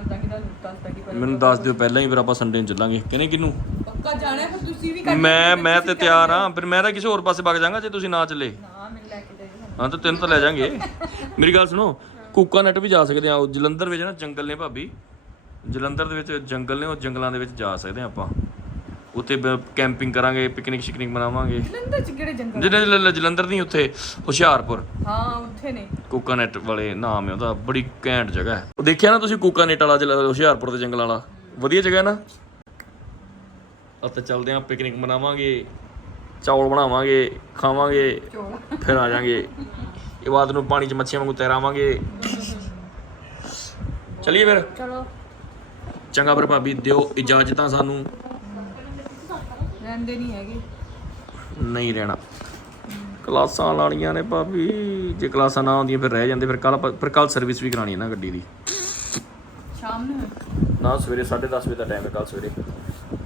S4: ਤੁਹਾਨੂੰ ਪਰ
S1: ਮੈਨੂੰ ਦੱਸ ਦਿਓ ਪਹਿਲਾਂ ਹੀ ਫਿਰ ਆਪਾਂ ਸੰਡੇ ਨੂੰ ਚੱਲਾਂਗੇ। ਕਿਹਨੇ ਕਿਨੂੰ?
S4: ਪੱਕਾ ਜਾਣਾ ਫਿਰ ਤੁਸੀਂ ਵੀ ਕਰ
S1: ਮੈਂ ਮੈਂ ਤੇ ਤਿਆਰ ਹਾਂ ਫਿਰ ਮੈਂ ਤਾਂ ਕਿਸੇ ਹੋਰ ਪਾਸੇ ਵਗ ਜਾਵਾਂਗਾ ਜੇ ਤੁਸੀਂ ਨਾ ਚੱਲੇ।
S4: ਨਾ ਮੈਨੂੰ ਲੈ ਕੇ ਜਾਈਏ
S1: ਹਾਂ ਤਾਂ ਤੈਨੂੰ ਤਾਂ ਲੈ ਜਾਾਂਗੇ। ਮੇਰੀ ਗੱਲ ਸੁਣੋ ਕੂਕਾ ਨੱਟ ਵੀ ਜਾ ਸਕਦੇ ਆ ਉਹ ਜਲੰਧਰ ਵਿੱਚ ਨਾ ਜੰਗਲ ਨੇ ਭਾਬੀ। ਜਲੰਧਰ ਦੇ ਵਿੱਚ ਜੰਗਲ ਨੇ ਉਹ ਜੰਗਲਾਂ ਦੇ ਵਿੱਚ ਜਾ ਸਕਦੇ ਆ ਆਪਾਂ। ਉੱਥੇ ਕੈਂਪਿੰਗ ਕਰਾਂਗੇ ਪਿਕਨਿਕ ਸ਼ਿਕਨਿਕ ਮਨਾਵਾਂਗੇ।
S4: ਜਲੰਧਰ ਚ ਕਿਹੜੇ ਜੰਗਲ?
S1: ਜਿਹੜੇ ਲ- ਜਲੰਧਰ ਨਹੀਂ ਉੱਥੇ ਹੁਸ਼ਿਆਰਪੁਰ।
S4: ਹਾਂ ਉੱਥੇ ਨੇ।
S1: ਕੂਕਾਨੈਟ ਵਾਲੇ ਨਾਮ ਹੈ ਉਹਦਾ ਬੜੀ ਘੈਂਟ ਜਗ੍ਹਾ ਹੈ। ਉਹ ਦੇਖਿਆ ਨਾ ਤੁਸੀਂ ਕੂਕਾਨੈਟ ਵਾਲਾ ਜਲ- ਹੁਸ਼ਿਆਰਪੁਰ ਦੇ ਜੰਗਲਾਂ ਵਾਲਾ? ਵਧੀਆ ਜਗ੍ਹਾ ਹੈ ਨਾ? ਉੱਥੇ ਚੱਲਦੇ ਆਂ ਪਿਕਨਿਕ ਮਨਾਵਾਂਗੇ ਚੌਲ ਬਣਾਵਾਂਗੇ ਖਾਵਾਂਗੇ
S4: ਚੋਲ।
S1: ਫਿਰ ਆ ਜਾਾਂਗੇ। ਇਹ ਬਾਅਦ ਨੂੰ ਪਾਣੀ 'ਚ ਮੱਛੀਆਂ ਵਾਂਗੂ ਤੈਰਾਵਾਂਗੇ। ਚਲਿਏ ਫਿਰ।
S2: ਚਲੋ।
S1: ਚੰਗਾ ਫਿਰ ਭਾਬੀ ਦਿਓ ਇਜਾਜ਼ਤਾਂ ਸਾਨੂੰ।
S4: ਰਹਿੰਦੇ ਨਹੀਂ ਹੈਗੇ।
S1: ਨਹੀਂ ਰਹਿਣਾ। ਕਲਾਸਾਂ ਲਾਣੀਆਂ ਨੇ ਭਾਬੀ। ਜੇ ਕਲਾਸਾਂ ਨਾ ਆਉਂਦੀਆਂ ਫਿਰ ਰਹਿ ਜਾਂਦੇ। ਫਿਰ ਕੱਲ ਫਿਰ ਕੱਲ ਸਰਵਿਸ ਵੀ ਕਰਾਣੀ ਹੈ ਨਾ ਗੱਡੀ ਦੀ।
S4: ਸ਼ਾਮ ਨੂੰ?
S1: ਨਾ ਸਵੇਰੇ 10:30 ਵਜੇ ਦਾ ਟਾਈਮ ਹੈ ਕੱਲ ਸਵੇਰੇ।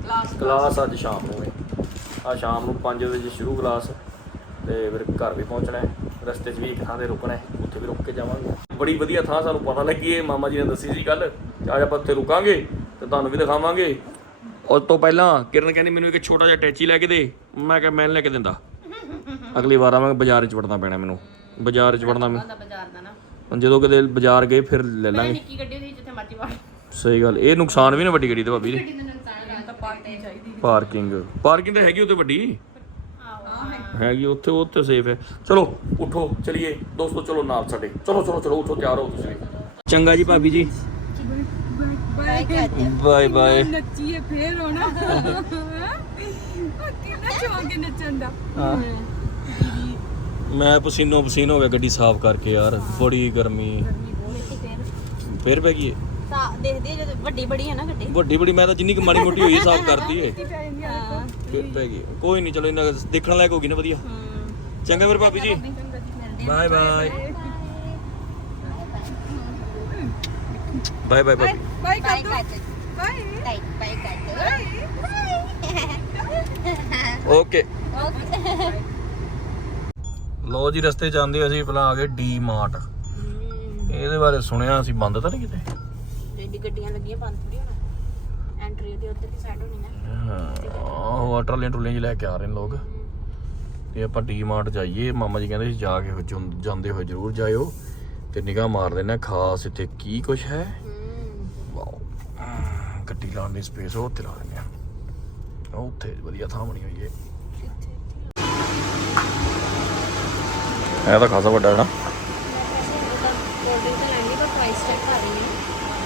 S4: Class
S1: class? ਅੱਜ ਸ਼ਾਮ ਨੂੰ ਹੈ। ਆ ਸ਼ਾਮ ਨੂੰ 5 ਵਜੇ ਸ਼ੁਰੂ ਕਲਾਸ। ਤੇ ਫਿਰ ਘਰ ਵੀ ਪਹੁੰਚਣਾ ਹੈ। ਰਸਤੇ 'ਚ ਵੀ ਇੱਕ ਥਾਂ ਤੇ ਰੁਕਣਾ ਹੈ। ਉੱਥੇ ਵੀ ਰੁਕ ਕੇ ਜਾਵਾਂਗੇ। ਬੜੀ ਵਧੀਆ ਥਾਂ ਸਾਨੂੰ ਪਤਾ ਲੱਗੀ ਇਹ ਮਾਮਾ ਜੀ ਨੇ ਦੱਸੀ ਸੀ ਕੱਲ ਅੱਜ ਆਪਾਂ ਉੱਥੇ ਰੁਕਾਂਗੇ ਤੇ ਤੁਹਾਨੂੰ ਵੀ ਦਿਖਾਵਾਂਗੇ। ਉਸ ਤੋਂ ਪਹਿਲਾਂ ਕਿਰਨ ਕਹਿੰਦੀ ਮੈਨੂੰ ਇੱਕ ਛੋਟਾ ਜਿਹਾ ਟੈਚੀ ਲੈ ਕੇ ਦੇ। ਮੈਂ ਕਿਹਾ ਮੈਂ ਨੀ ਲੈ ਕੇ ਦਿੰਦਾ। ਅਗਲੀ ਵਾਰ ਆਵਾਂਗੇ ਬਾਜ਼ਾਰ 'ਚ ਵੜਨਾ ਪੈਣਾ ਮੈਨੂੰ। ਬਾਜ਼ਾਰ 'ਚ ਵੜਨਾ ਮੈਂ।
S2: ਦਾ ਬਾਜ਼ਾਰ ਦਾ ਨਾ
S1: ਜਦੋਂ ਕਿਤੇ ਬਾਜ਼ਾਰ ਗਏ ਫਿਰ ਲੈ ਲਾਂਗੇ।
S2: ਨਿੱਕੀ ਗੱਡੀ ਦੀ ਜਿੱਥੇ ਮਰਜ਼ੀ ਵੜ।
S1: ਸਹੀ ਗੱਲ। ਇਹ ਨੁਕਸਾਨ ਵੀ ਨਾ ਵੱਡੀ ਗੱਡੀ ਤੇ ਭਾਬੀ ਦੇ।
S2: ਦਾ
S4: ਤਾਂ ਪਾਰਕਿੰਗ ਚਾਹੀਦੀ
S1: ਪਾਰਕਿੰਗ। ਪਾਰਕਿੰਗ ਤਾਂ ਹੈਗੀ ਉੱਥੇ ਵੱਡੀ। ਹੈਗੀ ਉੱਥੇ ਉੱਥੇ ਸੇਫ ਹੈ। ਚਲੋ ਉਠੋ ਚਲਿਏ। ਦੋਸਤੋ ਚਲੋ ਨਾਲ ਸਾਡੇ। ਚਲੋ ਚਲੋ ਚਲੋ ਉਠੋ ਤਿਆਰ ਹੋ ਤੁਸੀਂ ਚੰਗਾ ਜੀ ਭਾਬੀ ਜੀ। Bye bye.
S4: ਨੱਚੀਏ ਫੇਰ ਹੋਣਾ। ਕਿੰਨਾ ਹੈ ਨੱਚਣ ਦਾ।
S1: ਮੈਂ ਪਸੀਨੋ ਪਸੀਨ ਹੋ ਗਿਆ ਗੱਡੀ ਸਾਫ਼ ਕਰਕੇ ਯਾਰ ਬੜੀ ਗਰਮੀ। ਫੇਰ। ਪੈ ਗਈ।
S2: ਤਾਂ ਦੇਖਦੇ ਜਦੋਂ ਵੱਡੀ ਬੜੀ ਹੈ ਨਾ ਗੱਡੀ।
S1: ਵੱਡੀ ਬੜੀ ਮੈਂ ਤਾਂ ਜਿੰਨੀ ਕੁ ਮਾੜੀ ਮੋਟੀ ਹੋਈ ਹੈ ਸਾਫ਼ ਕਰਤੀ ਹੈ
S2: ਹਾਂ।
S1: ਫੇਰ ਪੈ ਗਈ ਕੋਈ ਨਹੀਂ ਚਲੋ ਇਹਨਾਂ ਦੇਖਣ ਲਾਇਕ ਹੋਗੀ ਨਾ ਵਧੀਆ। ਚੰਗਾ ਫਿਰ ਭਾਬੀ ਜੀ। Bye bye. Bye bye. Bye
S4: bye ਕਰ ਦੋ ਬਾਈ
S3: ਬਾਈ ਬਾਈ
S1: ਓਕੇ ਲੋ ਜੀ ਰਸਤੇ ਜਾਂਦੇ ਅਸੀਂ ਪਹਿਲਾਂ ਆ ਗਏ ਡੀ ਮਾਰਟ ਇਹਦੇ ਬਾਰੇ ਸੁਣਿਆ ਅਸੀਂ ਬੰਦ ਤਾਂ ਨਹੀਂ ਕਿਤੇ?
S2: ਜਿਹੜੀ ਗੱਡੀਆਂ ਲੱਗੀਆਂ ਬੰਦ ਥੋੜੀ ਹੋਣਾ। ਐਂਟਰੀ ਉਹਦੀ ਉੱਧਰ ਦੀ ਸਾਈਡ ਹੋਣੀ ਨਾ।
S1: ਹਾਂ ਉਹ ਟਰਾਲੀਆਂ ਟਰੂਲੀਆਂ ਜੀ ਲੈ ਕੇ ਆ ਰਹੇ ਨੇ ਲੋਕ। ਤੇ ਆਪਾਂ ਡੀ ਮਾਰਟ ਜਾਈਏ। ਮਾਮਾ ਜੀ ਕਹਿੰਦੇ ਸੀ ਜਾ ਕੇ ਜਾਂ- ਜਾਂਦੇ ਹੋਏ ਜ਼ਰੂਰ ਜਾਇਓ। ਤੇ ਨਿਗਾਹ ਮਾਰ ਲੈਣਾ ਖਾਸ ਇੱਥੇ ਕੀ ਕੁਝ ਹੈ? ਗੱਡੀ ਲਾਉਣ ਦੀ ਸਪੇਸ ਉਹ ਉੱਥੇ ਲਾ ਦਿੰਦੇ ਆ। ਉਹ ਉੱਥੇ ਵਧੀਆ ਥਾਂ ਬਣੀ ਹੋਈ ਹੈ ਇਹ ਤਾਂ ਖਾਸਾ ਵੱਡਾ ਹੈ ਨਾ।
S2: ਪਰ ਹਾਂ।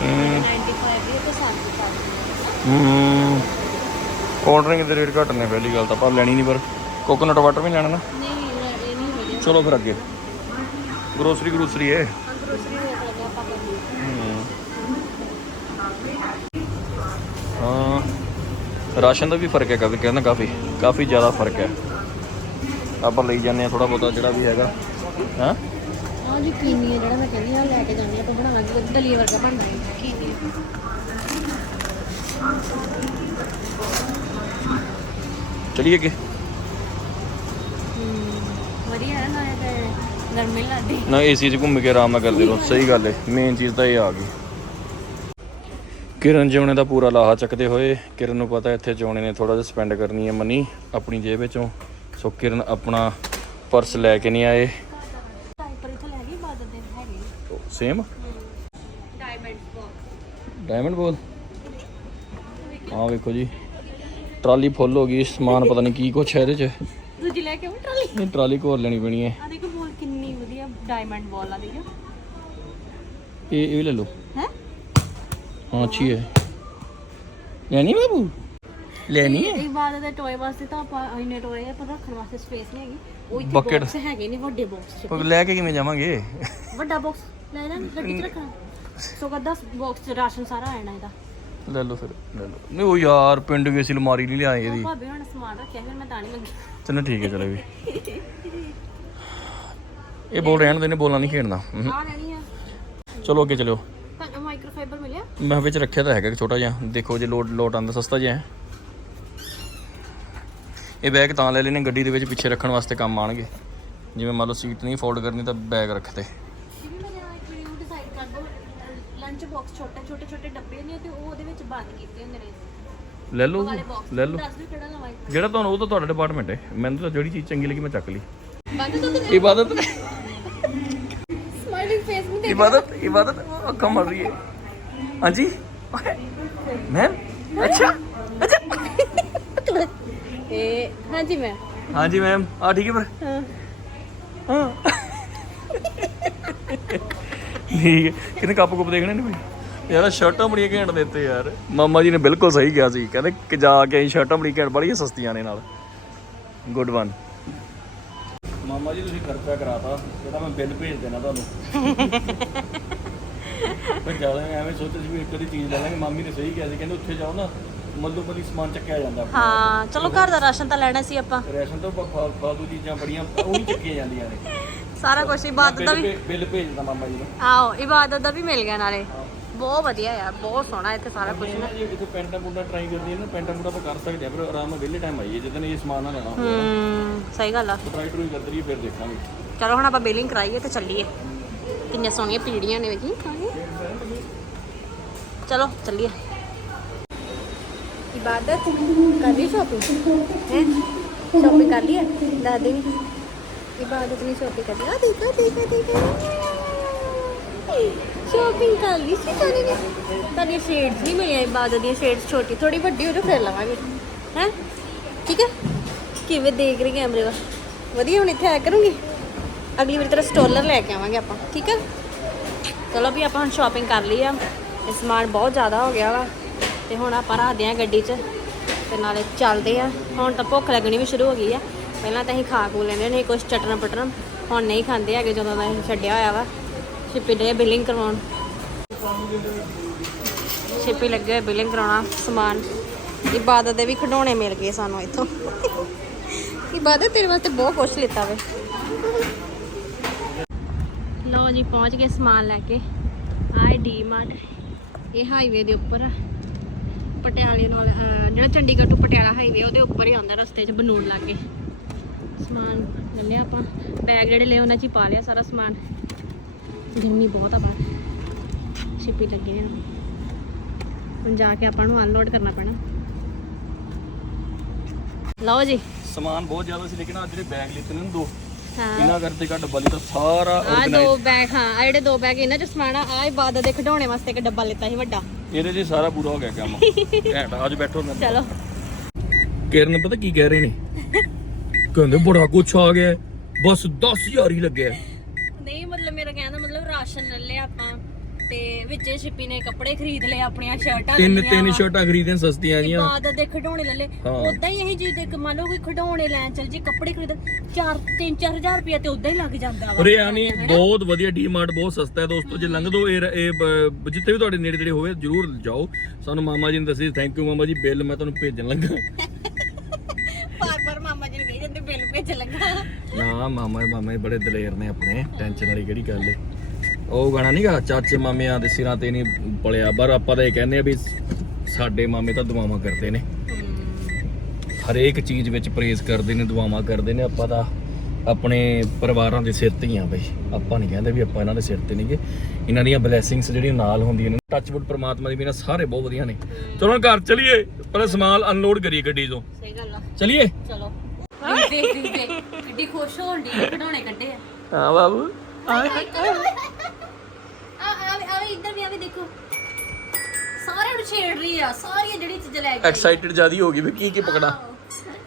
S1: ਹੂੰ
S2: 95 ਦੀ ਤੇ 70 ਕਰ ਰਹੀ ਹਾਂ
S1: ਹੂੰ ਕੋਲਡ ਡਰਿੰਕ ਦੇ ਰੇਟ ਘੱਟ ਨੇ ਪਹਿਲੀ ਗੱਲ ਤਾਂ ਆਪਾਂ ਲੈਣੀ ਨਹੀਂ ਪਰ ਕੋਕੋਨਟ ਵਾਟਰ ਵੀ ਲੈਣਾ ਨਾ।
S2: ਨਹੀਂ
S1: ਚਲੋ ਫਿਰ ਅੱਗੇ। ਗਰੋਸਰੀ ਗਰੋਸਰੀ ਹੈ
S2: ਗਰੋਸਰੀ
S1: ਹਾਂ। ਰਾਸ਼ਨ ਦਾ ਵੀ ਫ਼ਰਕ ਹੈ ਕਦੇ ਕਹਿੰਦਾ ਕਾਫੀ ਕਾਫੀ ਜ਼ਿਆਦਾ ਫ਼ਰਕ ਹੈ। ਆਪਾਂ ਲਈ ਜਾਂਦੇ ਆ ਥੋੜਾ ਬਹੁਤਾ ਜਿਹੜਾ ਵੀ ਹੈਗਾ। ਹਾਂ?
S2: ਆਹ ਜੀ ਕੀਨੀ ਹੈ ਜਿਹੜਾ ਮੈਂ ਕਹਿੰਦੀ ਆ ਲੈ ਕੇ ਜਾਂਦੇ ਆਪਾਂ ਬਣਾ ਲਾਂਗੇ ਦਲੀਆ ਵਰਗਾ ਬਣਦਾ ਹੈ। ਕੀਨੀ
S1: ਚਲਿਏ ਅੱਗੇ।
S2: ਵਧੀਆ ਹੈ ਨਾ ਇਹ ਗਰਮੀ ਲੱਗਦੀ।
S1: ਨਾ ਏਸੀ 'ਚ ਘੁੰਮ ਕੇ ਆਰਾਮ ਨਾਲ ਕਰਦੇ ਰਹੋ ਸਹੀ ਗੱਲ ਹੈ ਮੇਨ ਚੀਜ਼ ਤਾਂ ਇਹ ਆ ਗਈ। ਕਿਰਨ ਜਿਉਣੇ ਦਾ ਪੂਰਾ ਲਾਹਾ ਚੱਕਦੇ ਹੋਏ ਕਿਰਨ ਨੂੰ ਪਤਾ ਇੱਥੇ ਜਿਉਣੇ ਨੇ ਥੋੜਾ ਜਿਹਾ ਸਪੈਂਡ ਕਰਨੀ ਹੈ ਮਨੀ ਆਪਣੀ ਜੇਬ ਵਿੱਚੋਂ। ਸੋ ਕਿਰਨ ਆਪਣਾ ਪਰਸ ਲੈ ਕੇ ਨਹੀਂ ਆਏ।
S2: ਪਰ ਇੱਥੇ ਲੈ ਗਈ ਬਾਦਲ ਦੇ ਹੈਗੇ।
S1: ਸੇਮ
S2: ਡਾਇਮੰਡ
S1: ਬੋਲ ਹਾਂ ਵੇਖੋ ਜੀ ਟਰਾਲੀ ਫੁੱਲ ਹੋ ਗਈ ਸਮਾਨ ਪਤਾ ਨਹੀਂ ਕੀ ਕੁਛ ਹੈ ਇਹਦੇ 'ਚ।
S2: ਦੂਜੀ ਲੈ ਕੇ ਆਉਂ ਟਰਾਲੀ?
S1: ਇਹ ਟਰਾਲੀ ਕੋਰ ਲੈਣੀ ਪੈਣੀ ਹੈ।
S2: ਆ ਦੇਖੋ ਬੋਲ ਕਿੰਨੀ ਵਧੀਆ ਡਾਇਮੰਡ ਬੋਲ ਆ ਦੇਖੋ
S1: ਇਹ ਇਹ ਵੀ ਲੈ ਲਓ।
S2: ਹਾਂ
S1: ਅੱਛੀ ਹੈ। ਲੈਣੀ ਬਾਬੂ? ਲੈਣੀ ਹੈ?
S2: ਇੱਕ ਬਾਤ ਦੇ ਟੋਏ ਵਾਸਤੇ ਤਾਂ ਆਪਾਂ ਇੰਨੇ ਟੋਏ ਆਪਾਂ ਰੱਖਣ ਵਾਸਤੇ ਸਪੇਸ ਨਹੀਂ ਹੈਗੀ। ਉਹ ਇੱਥੇ
S1: Bucket.
S2: ਬਾਕਸ ਹੈਗੇ ਨੇ ਵੱਡੇ ਬਾਕਸ ਚ।
S1: ਪਰ ਲੈ ਕੇ ਕਿਵੇਂ ਜਾਵਾਂਗੇ?
S2: ਵੱਡਾ ਬਾਕਸ ਲੈ ਲੈ ਗੱਡੀ ਚ ਰੱਖਣਾ। ਸੋ ਕਦਾ ਬਾਕਸ ਚ ਰਾਸ਼ਨ ਸਾਰਾ ਆਣਾ ਇਹਦਾ।
S1: ਲੈ ਲਓ ਫਿਰ ਲੈ ਲਓ। ਨਹੀਂ ਉਹ ਯਾਰ ਪਿੰਡ ਗਏ ਸੀ ਅਲਮਾਰੀ ਨਹੀਂ ਲਿਆਏ ਇਹਦੀ।
S2: ਭਾਬੀ ਹੁਣ ਸਮਾਨ ਰੱਖਿਆ ਫਿਰ ਮੈਂ ਤਾਂ ਨਹੀਂ ਮੰਗੀ।
S1: ਚਲੋ ਠੀਕ ਹੈ ਚਲੋ ਵੀ। ਇਹ ਬੋਲ ਰਹਿਣ ਦੇ ਨੇ ਬੋਲਣਾ ਨਹੀਂ ਖੇਡਣਾ। ਹਮ।
S2: ਆ ਲੈਣੀ ਆ।
S1: ਚਲੋ ਅੱਗੇ ਚਲਿਓ।
S2: ਮਾਈਕਰੋਫਾਈਬਰ ਮਿਲਿਆ?
S1: ਮੈਂ ਵਿੱਚ ਰੱਖਿਆ ਤਾਂ ਹੈਗਾ ਇੱਕ ਛੋਟਾ ਜਿਹਾ। ਦੇਖੋ ਜੇ ਲੋਡ ਲੋਟ ਆਂਦਾ ਸਸਤਾ ਜਿਹਾ ਹੈ। ਇਹ ਬੈਗ ਤਾਂ ਲੈ ਲੈਣੇ ਗੱਡੀ ਦੇ ਵਿੱਚ ਪਿੱਛੇ ਰੱਖਣ ਵਾਸਤੇ ਕੰਮ ਆਣਗੇ ਜਿਵੇਂ ਮੰਨ ਲਓ ਸੀਟ ਨਹੀਂ ਫੋਲਡ ਕਰਨੀ ਤਾਂ ਬੈਗ ਰੱਖਤੇ।
S2: ਜੀ ਵੀ ਮੇਰੇ ਇੱਕ ਵੀਡੀਓ ਡਿਸਾਈਡ ਕਰ ਦੋ। ਲੰਚ ਬਾਕਸ ਛੋਟੇ ਛੋਟੇ ਛੋਟੇ ਡੱਬੇ ਨੇ ਤੇ ਉਹ ਉਹਦੇ ਵਿੱਚ ਬੰਦ ਕੀਤੇ ਹੁੰਦੇ ਨੇ।
S1: ਲੈ ਲਓ ਲੈ ਲਓ। ਜਿਹੜਾ ਤੁਹਾਨੂੰ ਉਹ ਤਾਂ ਤੁਹਾਡਾ ਡਿਪਾਰਟਮੈਂਟ ਹੈ। ਮੈਨੂੰ ਤਾਂ ਜਿਹੜੀ ਚੀਜ਼ ਚੰਗੀ ਲੱਗੀ ਮੈਂ ਚੱਕ ਲਈ। ਇਬਾਦਤ? ਇਬਾਦਤ ਇਬਾਦਤ? ਅੱਖਾਂ ਮਰ ਰਹੀ ਹੈ। ਹਾਂਜੀ? ਮੈਮ ਅੱਛਾ।
S2: ਇਹ ਹਾਂਜੀ ਮੈਂ
S1: ਹਾਂਜੀ ਮੈਮ ਆ ਠੀਕ ਹੈ ਪਰ
S2: ਹਾਂ।
S1: ਹਾਂ। ਠੀਕ ਹੈ। ਕਿਹਨੇ ਕੱਪ ਕੁੱਪ ਦੇਖਣੇ ਨੇ ਕੋਈ ਯਾਰ ਸ਼ਰਟਾਂ ਬੜੀਆਂ ਘੈਂਟ ਦਿੱਤੇ ਯਾਰ। ਮਾਮਾ ਜੀ ਨੇ ਬਿਲਕੁਲ ਸਹੀ ਕਿਹਾ ਸੀ। ਕਹਿੰਦੇ ਕਿ ਜਾ ਕੇ ਅਸੀਂ ਸ਼ਰਟਾਂ ਬੜੀ ਘੈਂਟ ਬੜੀਆਂ ਸਸਤੀਆਂ ਨੇ ਨਾਲ। ਗੁੱਡ ਵਨ ਮਾਮਾ ਜੀ ਤੁਸੀਂ ਖਰਚਾ ਕਰਾਤਾ। ਇਹਦਾ ਮੈਂ ਬਿੱਲ ਭੇਜ ਦੇਣਾ ਤੁਹਾਨੂੰ। ਪਰ ਜ਼ਿਆਦਾ ਐਵੇਂ ਸੋਚਿਆ ਸੀ ਵੀ ਇੱਕ ਦੀ ਚੀਜ਼ ਲੈ ਲਾਂਗੇ। ਮਾਮੀ ਨੇ ਸਹੀ ਕਿਹਾ ਸੀ। ਕਹਿੰਦੇ ਉੱਥੇ ਜਾਓ ਨਾ ਮੱਲੋ ਮੱਲੀ ਸਮਾਨ ਚੱਕਿਆ ਜਾਂਦਾ ਆਪਣਾ।
S2: ਹਾਂ ਚਲੋ ਘਰ ਦਾ ਰਾਸ਼ਨ ਤਾਂ ਲੈਣਾ ਸੀ ਆਪਾਂ।
S1: ਰੈਸ਼ਨ ਤੋਂ ਫਾ- ਫਾ- ਫਾਲਤੂ ਚੀਜ਼ਾਂ ਬੜੀਆਂ ਉਹ ਹੀ ਚੱਕੀਆਂ ਜਾਂਦੀਆਂ ਨੇ।
S2: ਸਾਰਾ ਕੁਝ ਇਬਾਦਤ ਦਾ
S1: ਬਿੱਲ
S2: ਵੀ
S1: ਭੇ- ਬਿੱਲ ਭੇਜਦਾ ਮਾਮਾ ਜੀ ਨੂੰ।
S2: ਆਓ ਇਬਾਦਤ ਦਾ ਵੀ ਮਿਲ ਗਿਆ ਨਾਲੇ। ਬਹੁਤ ਵਧੀਆ ਯਾਰ ਬਹੁਤ ਸੋਹਣਾ ਇੱਥੇ ਸਾਰਾ ਕੁਝ ਨਾ।
S1: ਜੇ ਕਿਤੇ ਪੈਂਟਾ ਪੁੰਟਾ ਟਰਾਈ ਕਰਦੀ ਹੈ ਨਾ ਪੈਂਟਾ ਪੁੰਟਾ ਆਪਾਂ ਕਰ ਸਕਦੇ ਆ ਪਰ ਆਰਾਮ ਨਾਲ ਵਿਹਲੇ ਟਾਈਮ ਆਈਏ ਜਦੋਂ ਇਹ ਸਮਾਨ ਨਾ ਲੈਣਾ ਹੋਵੇ
S2: ਹੂੰ ਸਹੀ ਗੱਲ ਆ।
S1: ਟਰਾਈ ਟਰੂਈ ਕਰਦੀ ਰਹੀ ਫਿਰ ਦੇਖਾਂਗੇ।
S2: ਚਲੋ ਹੁਣ ਆਪਾਂ ਬਿਲਿੰਗ ਕਰਾਈਏ ਤੇ ਚੱਲੀਏ। ਕਿੰਨੀਆਂ ਸੋਹਣੀਆਂ ਪੀੜੀਆਂ ਨੇ ਵੇਖੀ। ਚਲੋ, ਚੱਲੀਏ। ਇਬਾਦਤ ਕਰ ਲਈ ਸ਼ਾਪਿੰਗ ਹੈ? ਸ਼ਾਪਿੰਗ ਕਰ ਲਈ ਦਾਦੀ ਨੇ ਇਬਾਦਤ ਨੇ ਸ਼ਾਪਿੰਗ ਕਰ ਲਈ ਆ ਦੇਖੋ ਦੇਖੋ ਦੇਖੋ। ਸ਼ਾਪਿੰਗ ਕਰ ਲਈ ਸੀ ਤਾਨੀ ਨੇ। ਤਾਨੀ ਸ਼ੇਡਸ ਨਹੀਂ ਮਿਲੀਆਂ ਇਬਾਦਤ ਦੀਆਂ ਸ਼ੇਡਸ ਛੋਟੀ ਥੋੜੀ ਵੱਡੀ ਹੋ ਜਾ ਫਿਰ ਲਵਾਂਗੇ। ਹੈ? ਠੀਕ ਹੈ? ਕਿਵੇਂ ਦੇਖ ਰਹੀ ਕੈਮਰੇ ਵੱਲ ਵਧੀਆ, ਹੁਣ ਇੱਥੇ ਆਇਆ ਕਰੂੰਗੀ? ਅਗਲੀ ਵਾਰ ਤੇਰਾ ਸਟੋਲਰ ਲੈ ਕੇ ਆਵਾਂਗੇ ਆਪਾਂ, ਠੀਕ ਹੈ? ਚਲੋ ਵੀ ਆਪਾਂ ਹੁਣ ਸ਼ਾਪਿੰਗ ਕਰ ਲਈ ਆ ਤੇ ਸਮਾਨ ਬਹੁਤ ਜ਼ਿਆਦਾ ਹੋ ਗਿਆ ਵਾ। ਤੇ ਹੁਣ ਆਪਾਂ ਰੱਖਦੇ ਆ ਗੱਡੀ 'ਚ ਤੇ ਨਾਲੇ ਚੱਲਦੇ ਆ ਹੁਣ ਤਾਂ ਭੁੱਖ ਲੱਗਣੀ ਵੀ ਸ਼ੁਰੂ ਹੋ ਗਈ ਆ। ਪਹਿਲਾਂ ਤਾਂ ਅਸੀਂ ਖਾ ਖੂ ਲੈਂਦੇ ਨੇ ਕੁਝ ਚਟਣਾ ਪਟਣਾ ਹੁਣ ਨਹੀਂ ਖਾਂਦੇ ਹੈਗੇ ਜਦੋਂ ਦਾ ਅਸੀਂ ਛੱਡਿਆ ਹੋਇਆ ਵਾ। ਛਿਪੀ ਦੇ ਬਿਲਿੰਗ ਕਰਵਾਉਣ। ਛਿਪੀ ਲੱਗੇ ਹੋਏ ਬਿਲਿੰਗ ਕਰਾਉਣਾ ਸਮਾਨ। ਇਬਾਦਤ ਦੇ ਵੀ ਖਿਡੌਣੇ ਮਿਲ ਗਏ ਸਾਨੂੰ ਇੱਥੋਂ। ਇਬਾਦਤ ਤੇਰੇ ਵਾਸਤੇ ਬਹੁਤ ਕੁਛ ਲਿੱਤਾ ਵੇ। ਲੋ ਜੀ, ਪਹੁੰਚ ਗਏ ਸਮਾਨ ਲੈ ਕੇ। ਆਏ ਡੀ ਮਾਰਟ। ਇਹ ਹਾਈਵੇ ਦੇ ਉੱਪਰ ਪਟਿਆਲੇ ਨਾਲ ਜਿਹੜਾ ਚੰਡੀਗੜ੍ਹ ਤੋਂ ਪਟਿਆਲਾ ਹਾਈਵੇ ਉਹਦੇ ਉੱਪਰ ਹੀ ਆਉਂਦਾ ਰਸਤੇ 'ਚ ਬਨੂੜ ਲਾਗੇ। ਸਮਾਨ ਲੈ ਲਿਆ ਆਪਾਂ। ਬੈਗ ਜਿਹੜੇ ਲਏ, ਉਹਨਾਂ 'ਚ ਹੀ ਪਾ ਲਿਆ ਸਾਰਾ ਸਮਾਨ। ਗਰਮੀ ਬਹੁਤ ਆ ਬਾਹਰ। ਛਿੱਪੀ ਲੱਗੀ ਨੇ ਹੁਣ ਜਾ ਕੇ ਆਪਾਂ ਨੂੰ ਅਨਲੋਡ ਕਰਨਾ ਪੈਣਾ। ਲਓ ਜੀ।
S1: ਸਮਾਨ ਬਹੁਤ ਜ਼ਿਆਦਾ ਸੀ, ਲੇਕਿਨ ਆ ਜਿਹੜੇ ਬੈਗ ਲਿੱਤੇ ਨੇ, ਦੋ।
S2: ਹਾਂ।
S1: ਇਹਨਾਂ ਕਰਕੇ ਘੱਟ ਡੱਬਾ ਲਿੱਤਾ ਸਾਰਾ
S2: ਆ ਦੋ
S1: ਆਰਗੇਨਾਈਜ਼
S2: ਬੈਗ ਹਾਂ ਆ ਜਿਹੜੇ ਦੋ ਬੈਗ ਇਹਨਾਂ ਚ ਸਮਾਨ ਆ ਆਹ ਇਬਾਦਤ ਦੇ ਖਿਡੌਣੇ ਵਾਸਤੇ ਇੱਕ ਡੱਬਾ ਲਿੱਤਾ ਸੀ ਵੱਡਾ।
S1: ਇਹਦੇ 'ਚ ਸਾਰਾ ਪੂਰਾ ਹੋ ਗਿਆ ਕੰਮ। ਘੈਂਟ ਅੱਜ ਬੈਠੋ ਮੈਂ
S2: ਚਲੋ।
S1: ਕਿਰਨ ਪਤਾ ਕੀ ਕਹਿ ਰਹੇ ਨੇ? ਕਹਿੰਦੇ ਬੜਾ ਕੁਛ ਆ ਗਿਆ ਬਸ 10000 ਹੀ ਲੱਗਿਆ
S2: ਮਤਲਬ ਮੇਰਾ ਕਹਿਣ ਦਾ ਮਤਲਬ ਰਾਸ਼ਨ ਲੈ ਲਿਆ ਆਪਾਂ ਤੇ ਵਿੱਚੇ ਛਿੱਪੀ ਨੇ ਕੱਪੜੇ ਖਰੀਦ ਲਏ ਆਪਣੀਆਂ ਸ਼ਰਟਾਂ
S1: ਤਿੰਨ
S2: ਲਈਆਂ
S1: ਤਿੰਨ
S2: ਵਾ।
S1: ਸ਼ਰਟਾਂ ਖਰੀਦਣ ਸਸਤੀਆਂ ਜੀਆਂ
S2: ਇਬਾਦਤ ਦੇ ਖਿਡੌਣੇ ਲੈ ਲਏ।
S1: ਹਾਂ।
S2: ਉਦਾਂ ਹੀ ਇਹ ਚੀਜ਼ ਇੱਕ ਮੰਨ ਲਓ ਕੋਈ ਖਿਡੌਣੇ ਲੈਣ ਚੱਲ ਜੀ ਕੱਪੜੇ ਖਰੀਦਣ 4 3-4000 ਰੁਪਏ ਤੇ ਉਦਾਂ ਹੀ ਲੱਗ ਜਾਂਦਾ ਵਾ।
S1: ਇਹ ਆਨੀ ਬਹੁਤ ਵਧੀਆ ਡੀਮਾਰਟ ਬਹੁਤ ਸਸਤਾ ਹੈ ਦੋਸਤੋ। ਜੇ ਲੰਘ ਦੋ ਇਹ ਇਹ ਬ- ਜਿੱਥੇ ਵੀ ਤੁਹਾਡੇ ਨੇੜੇ ਤੇੜੇ ਹੋਵੇ ਜਰੂਰ ਜਾਓ। ਸਾਨੂੰ ਮਾਮਾ ਜੀ ਨੇ ਦੱਸੀ ਥੈਂਕ ਯੂ ਮਾਮਾ ਜੀ ਬਿੱਲ ਮੈਂ ਤੁਹਾਨੂੰ ਭੇਜਣ ਲੱਗਾ।
S2: ਬਾਰ ਬਾਰ ਮਾਮਾ ਜੀ ਨੂੰ ਕਹੀ ਜਾਂਦੇ ਬਿੱਲ ਭੇਜ ਲੱਗਾ।
S1: ਨਾ ਮਾਮਾ ਮਾਮਾ ਜੀ ਬੜੇ ਦਲੇਰ ਨੇ ਆਪਣੇ ਟੈਨਸ਼ਨ ਵਾਲੀ ਕਿਹੜੀ ਗੱਲ ਏ। ਉਹ ਗਾਣਾ ਨਹੀਂਗਾ ਚਾਚੇ ਮਾਮਿਆਂ ਦੇ ਸਿਰਾਂ ਤੇ ਨਹੀਂ ਪਲਿਆ। ਪਰ ਆਪਾਂ ਤਾਂ ਇਹ ਕਹਿੰਦੇ ਆ ਵੀ ਸਾਡੇ ਮਾਮੇ ਤਾਂ ਦੁਆਵਾਂ ਕਰਦੇ ਨੇ। ਹਰੇਕ ਚੀਜ਼ ਵਿੱਚ ਪ੍ਰੇਜ਼ ਕਰਦੇ ਨੇ ਦੁਆਵਾਂ ਕਰਦੇ ਨੇ। ਆਪਾਂ ਤਾਂ ਆਪਣੇ ਪਰਿਵਾਰਾਂ ਦੇ ਸਿਰ ਤੇ ਹੀ ਆ ਬਈ। ਆਪਾਂ ਨਹੀਂ ਕਹਿੰਦੇ ਵੀ ਆਪਾਂ ਇਹਨਾਂ ਦੇ ਸਿਰ ਤੇ ਨਹੀਂਗੇ ਇਹਨਾਂ ਦੀਆਂ ਬਲੇਸਿੰਗਸ ਜਿਹੜੀਆਂ ਨਾਲ ਹੁੰਦੀਆਂ ਨੇ। ਟੱਚਵੁੱਡ ਪ੍ਰਮਾਤਮਾ ਦੀ ਬਿਨਾਂ ਸਾਰੇ ਬਹੁਤ ਵਧੀਆ ਨੇ। ਚਲੋ ਹੁਣ ਘਰ ਚਲੀਏ ਪਹਿਲਾਂ ਸਮਾਨ ਅਨਲੋਡ ਕਰੀਏ ਗੱਡੀ ਤੋਂ।
S2: ਸਹੀ ਗੱਲ ਆ।
S1: ਚਲੀਏ?
S2: ਚਲੋ। ਦੇਖ ਦੇਖ ਦੇਖ। ਕਿੱਡੀ ਖੁਸ਼ ਹੋਣ ਦੀ ਖਿਡੌਣੇ ਕੱਢੇ ਆ।
S1: ਹਾਂ ਬਾਬੂ।
S2: ਦੇਖੋ। ਸਾਰਿਆਂ ਨੂੰ ਛੇੜ ਰਹੀ ਆ ਸਾਰੀਆਂ ਜਿਹੜੀ ਚੀਜ਼ਾਂ ਲੈ ਕੇ
S1: ਐਕਸਾਈਟਡ ਜਿਆਦੀ ਹੋ ਗਈ ਵੀ ਕੀ ਕੀ ਪਕੜਾ।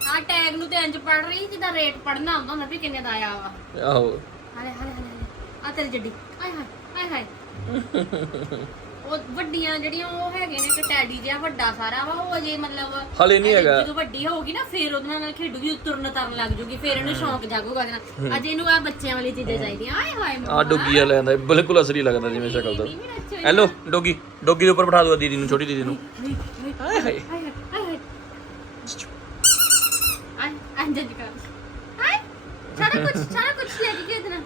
S2: ਆ ਟੈਗ ਨੂੰ ਤੇ ਇੰਜ ਪੜ ਰਹੀ ਜਿੱਦਾਂ ਰੇਟ ਪੜਨਾ ਆਉਂਦਾ ਹੁੰਦਾ ਵੀ ਕਿੰਨੇ ਦਾ ਆਇਆ ਵਾ।
S1: ਆਹੋ।
S2: ਹਾਲੇ ਹਾਲੇ ਹਾਲੇ ਆ ਤੇਰੀ ਜੱਡੀ। ਆਏ ਹਾਏ ਆਏ ਹਾਏ। ਉਹ ਵੱਡੀਆਂ ਜਿਹੜੀਆਂ ਉਹ ਹੈਗੇ ਨੇ ਕਿ ਟੈਡੀ ਜਿਹਾ ਵੱਡਾ ਸਾਰਾ ਵਾ ਉਹ ਅਜੇ ਮਤਲਬ
S1: ਹਲੇ ਨਹੀਂ ਹੈਗਾ।
S2: ਜਦੋਂ ਵੱਡੀ ਹੋਊਗੀ ਨਾ ਫਿਰ ਉਹਦੇ ਨਾਲ ਖੇਡੂਗੀ ਤੁਰਨ ਤਰਨ ਲੱਗ ਜੂਗੀ ਫਿਰ ਇਹਨੂੰ ਸ਼ੌਂਕ ਜਾਗੂਗਾ ਉਹਦੇ ਨਾਲ ਅਜੇ ਇਹਨੂੰ ਆ ਬੱਚਿਆਂ ਵਾਲੀ ਚੀਜ਼ਾਂ ਚਾਹੀਦੀਆਂ। ਆਏ ਹਾਏ
S1: ਆ ਡੋਗੀ ਆ ਲੈਂਦਾ ਬਿਲਕੁਲ ਅਸਲੀ ਲੱਗਦਾ ਜਿਵੇਂ ਸ਼ਕਲ ਦਾ। ਹੈਲੋ ਡੋਗੀ ਡੋਗੀ ਦੇ ਉੱਪਰ ਬਿਠਾ ਦਿਓ ਦੀਦੀ ਨੂੰ ਛੋਟੀ ਦੀਦੀ ਨੂੰ। ਹਾਏ। ਹਾਏ
S2: ਆਏ ਅੰਜਨ ਕਰ। ਆਏ ਸਾਰਾ ਕੁਝ ਸਾਰਾ ਕੁਝ ਲੈ ਕੇ ਗਏ ਦੇਣਾ?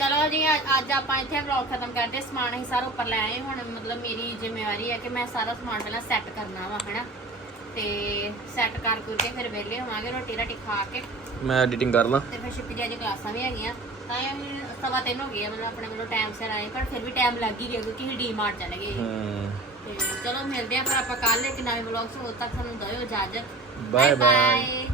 S2: ਚਲੋ ਜੀ ਅੱਜ- ਅੱਜ ਆਪਾਂ ਇੱਥੇ ਵਲੌਗ ਖਤਮ ਕਰਦੇ ਸਮਾਨ ਅਸੀਂ ਸਾਰਾ ਉੱਪਰ ਲੈ ਆਏ ਹੁਣ ਮਤਲਬ ਮੇਰੀ ਜ਼ਿੰਮੇਵਾਰੀ ਹੈ ਕਿ ਮੈਂ ਸਾਰਾ ਸਮਾਨ ਪਹਿਲਾਂ ਸੈੱਟ ਕਰਨਾ ਵਾ ਹਨਾ? ਤੇ ਸੈੱਟ ਕਰ ਕੁਰ ਕੇ ਫਿਰ ਵਿਹਲੇ ਹੋਵਾਂਗੇ ਰੋਟੀ ਰਾਟੀ ਖਾ ਕੇ।
S1: ਮੈਂ ਐਡੀਟਿੰਗ ਕਰ ਲਾਂ।
S2: ਤੇ ਫਿਰ ਛੁੱਟੀ ਦੀਆਂ ਕਲਾਸਾਂ ਵੀ ਹੈਗੀਆਂ। ਤਾਂ ਇਹ ਸਵਾ ਤਿੰਨ ਹੋ ਗਏ ਆ, ਮਤਲਬ ਆਪਣੇ ਵੱਲੋਂ ਟਾਈਮ ਸਿਰ ਆਏ ਪਰ ਫਿਰ ਵੀ ਟਾਈਮ ਲੱਗ ਹੀ ਗਿਆ ਕਿਉਂਕਿ ਅਸੀਂ ਡੀਮਾਰਟ ਚਲੇ ਗਏ। ਸੀ।
S1: ਹੂੰ।
S2: ਤੇ ਚਲੋ ਮਿਲਦੇ ਆ ਫਿਰ ਆਪਾਂ ਕੱਲ ਇੱਕ ਨਵੇਂ ਵਲੌਗ ਉਦੋਂ ਤੱਕ ਸਾਨੂੰ ਦਿਓ ਇਜਾਜ਼ਤ।
S1: Bye.
S2: bye.